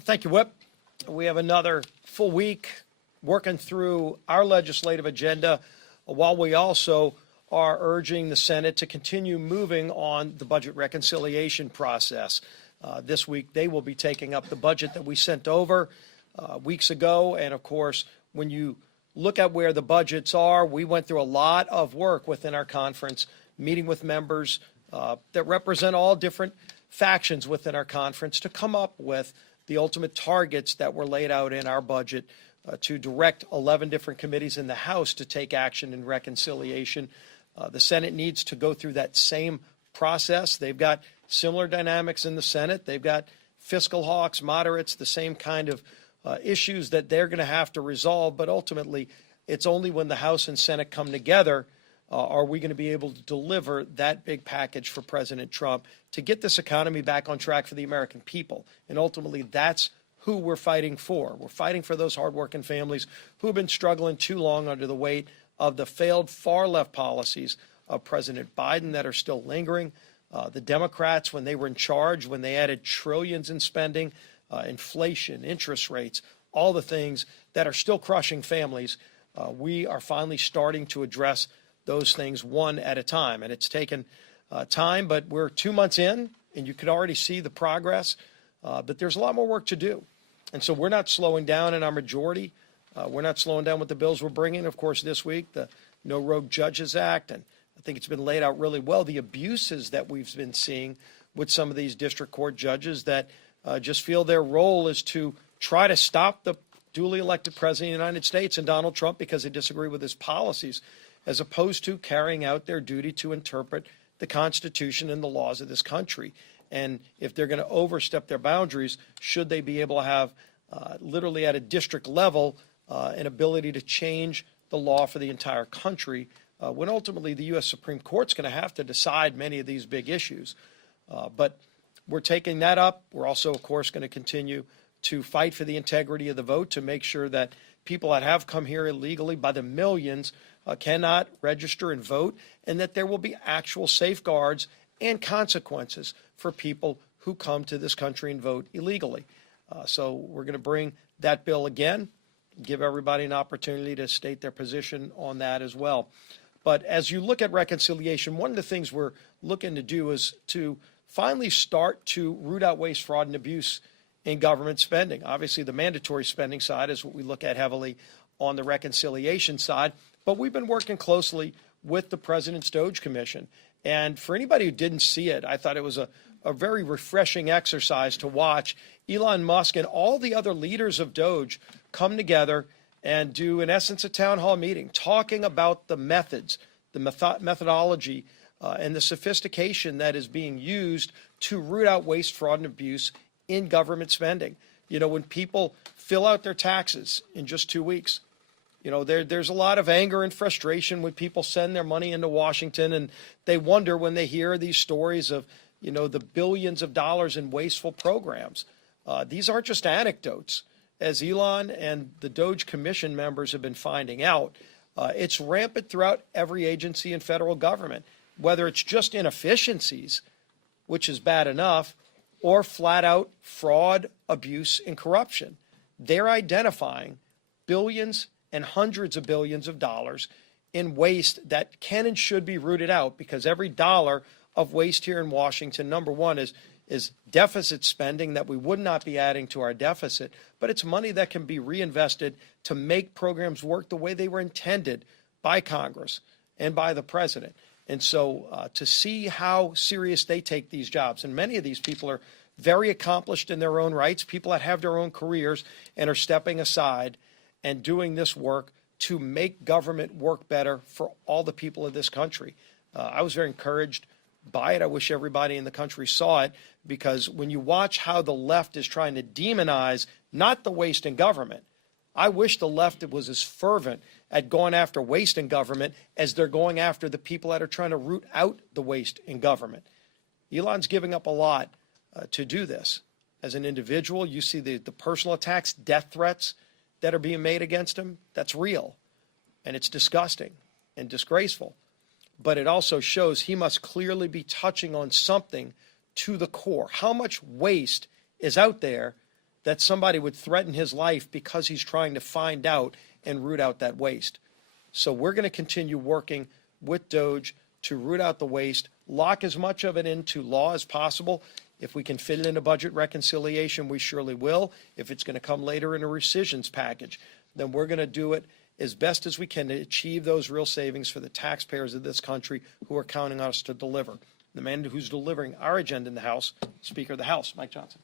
Thank you, Whip. We have another full week working through our legislative agenda while we also are urging the Senate to continue moving on the budget reconciliation process. This week, they will be taking up the budget that we sent over weeks ago. And of course, when you look at where the budgets are, we went through a lot of work within our conference, meeting with members that represent all different factions within our conference to come up with the ultimate targets that were laid out in our budget to direct 11 different committees in the House to take action in reconciliation. The Senate needs to go through that same process. They've got similar dynamics in the Senate. They've got fiscal hawks, moderates, the same kind of issues that they're going to have to resolve. But ultimately, it's only when the House and Senate come together are we going to be able to deliver that big package for President Trump to get this economy back on track for the American people. And ultimately, that's who we're fighting for. We're fighting for those hardworking families who have been struggling too long under the weight of the failed far-left policies of President Biden that are still lingering. The Democrats, when they were in charge, when they added trillions in spending, inflation, interest rates, all the things that are still crushing families, we are finally starting to address those things one at a time. And it's taken time, but we're 2 months in, and you can already see the progress. But there's a lot more work to do. And so we're not slowing down in our majority. We're not slowing down with the bills we're bringing. Of course, this week, the No Rogue Judges Act, and I think it's been laid out really well, the abuses that we've been seeing with some of these district court judges that just feel their role is to try to stop the duly elected president of the United States and Donald Trump because they disagree with his policies, as opposed to carrying out their duty to interpret the Constitution and the laws of this country. And if they're going to overstep their boundaries, should they be able to have literally at a district level an ability to change the law for the entire country when ultimately the U.S. Supreme Court's going to have to decide many of these big issues. But we're taking that up. We're also, of course, going to continue to fight for the integrity of the vote to make sure that people that have come here illegally by the millions cannot register and vote, and that there will be actual safeguards and consequences for people who come to this country and vote illegally. So we're going to bring that bill again, give everybody an opportunity to state their position on that as well. But as you look at reconciliation, one of the things we're looking to do is to finally start to root out waste, fraud, and abuse in government spending. Obviously, the mandatory spending side is what we look at heavily on the reconciliation side. But we've been working closely with the President's Doge Commission. And for anybody who didn't see it, I thought it was a very refreshing exercise to watch Elon Musk and all the other leaders of Doge come together and do, in essence, a town hall meeting, talking about the methods, the methodology, and the sophistication that is being used to root out waste, fraud, and abuse in government spending. You know, when people fill out their taxes in just 2 weeks, you know, there's a lot of anger and frustration when people send their money into Washington, and they wonder when they hear these stories of, you know, the billions of dollars in wasteful programs. These aren't just anecdotes. As Elon and the Doge Commission members have been finding out, it's rampant throughout every agency in federal government, whether it's just inefficiencies, which is bad enough, or flat out fraud, abuse, and corruption. They're identifying billions and hundreds of billions of dollars in waste that can and should be rooted out, because every dollar of waste here in Washington, number one, is deficit spending that we would not be adding to our deficit, but it's money that can be reinvested to make programs work the way they were intended by Congress and by the president. And so to see how serious they take these jobs, and many of these people are very accomplished in their own rights, people that have their own careers and are stepping aside and doing this work to make government work better for all the people of this country. I was very encouraged by it. I wish everybody in the country saw it, because when you watch how the left is trying to demonize not the waste in government, I wish the left was as fervent at going after waste in government as they're going after the people that are trying to root out the waste in government. Elon's giving up a lot to do this. As an individual, you see the personal attacks, death threats that are being made against him. That's real, and it's disgusting and disgraceful. But it also shows he must clearly be touching on something to the core. How much waste is out there that somebody would threaten his life because he's trying to find out and root out that waste. So we're going to continue working with DOJ to root out the waste, lock as much of it into law as possible. If we can fit it in a budget reconciliation, we surely will. If it's going to come later in a rescissions package, then we're going to do it as best as we can to achieve those real savings for the taxpayers of this country who are counting on us to deliver. The man who's delivering our agenda in the House, Speaker of the House, Mike Johnson.